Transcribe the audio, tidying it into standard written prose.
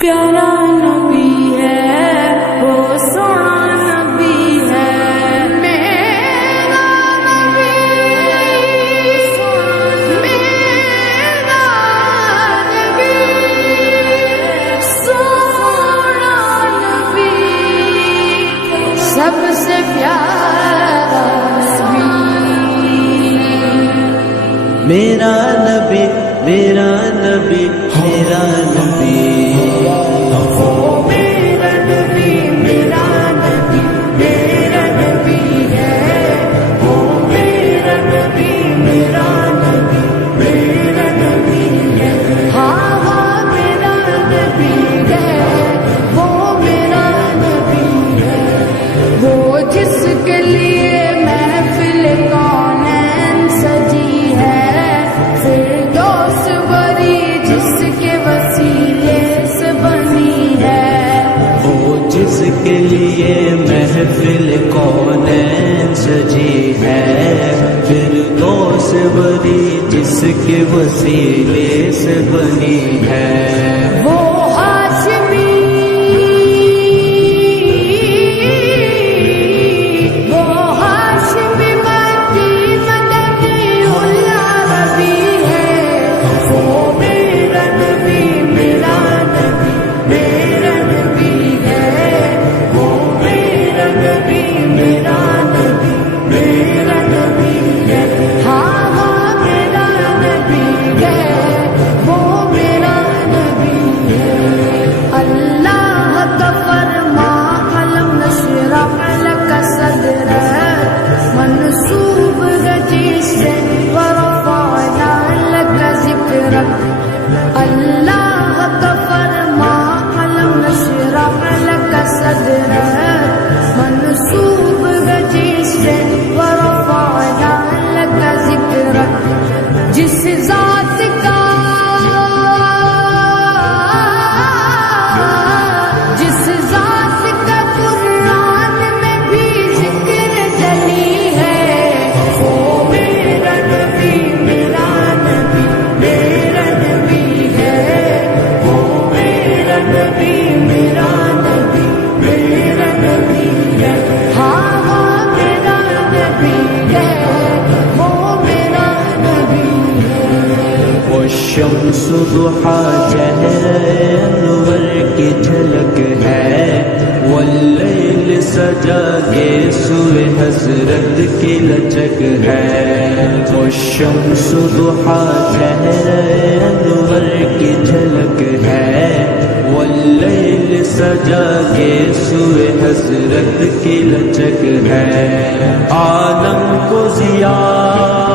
پیارا نبی ہے وہ سونا نبی ہے میرا نبی، میرا نبی، سونا نبی، سب سے پیارا نبی، میرا نبی، میرا نبی، میرا نبی، میرا نبی، میرا نبی، میرا نبی ہے وہ میرا نبی، میرا نبی، میرا نبی ہے، ہاں ہاں میرا نبی ہے وہ میرا نبی ہے، وہ جس کے لیے محفل کونین سجی ہے، فردوس بری جس کے وسیلے سے بنی ہے، وہ جس کے لیے محفل کونین سجی ہے، فردوس بری جس کے وسیلے سے بنی ہے، وہ ہاشمی، وہ ہاشمی مکی مدنی العربی ہے، وہ میرا نبی، میرا نبی، میرا نبی ہے، وہ میرا نبی، میرا نبی، میرا نبی ہے، ہاں ہاں میرا نبی ہے وہ میرا نبی ہے، اللہ کا فرما قلم نشرح لک صدرک منصوب رجیسے ورفعنا لک ذکرک، اللہ کا فرما قلم نشرح لک صدرک منصوب رجیسے ورفعنا لک ذکرک، جس ذات کا قرآن میں بھی ذکر جلی ہے، وہ میرا نبی، میرا نبی، میرا نبی ہے، وہ میرا نبی، میرا نبی، میرا نبی ہے، ہاں ہاں میرا نبی ہے وہ میرا نبی ہے، وہ شمس ضحیٰ چہرہ انور کی جھلک ہے، واللیل سجا کے سوئے حضرت کی لچک ہے، وہ شمس ضحیٰ چہرہ انور کی جھلک ہے، واللیل سجا کے سوئے حضرت کی لچک ہے، عالم کو ضیاء